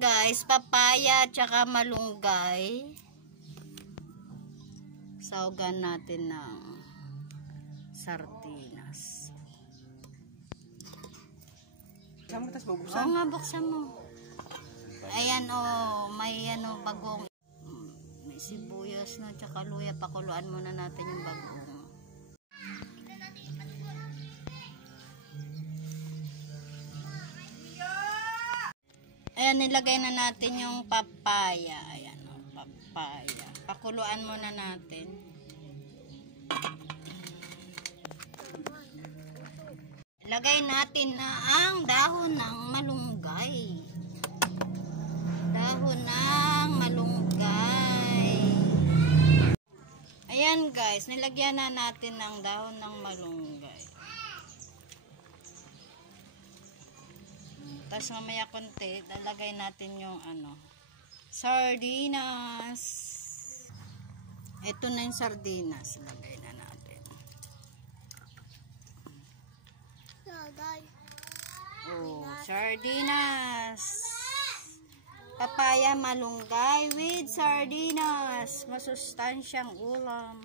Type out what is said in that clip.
guys, papaya tsaka malunggay. Saugan natin ng sardinas. Oo nga, buksan mo. Ayan may bagong, may sibuyas na tsaka luya. Pakuluan muna natin yung bagong. Ayan, nilagay na natin yung papaya. Ayan papaya. Pakuluan muna natin. Lagay natin na ang dahon ng malunggay. Dahon ng malunggay. Ayan guys, nilagyan na natin ng dahon ng malunggay. Tapos mamaya konti, lalagay natin yung sardinas. Ito na yung sardinas. Lagay na natin. Sardinas. Papaya malunggay with sardinas. Masustansyang ulam.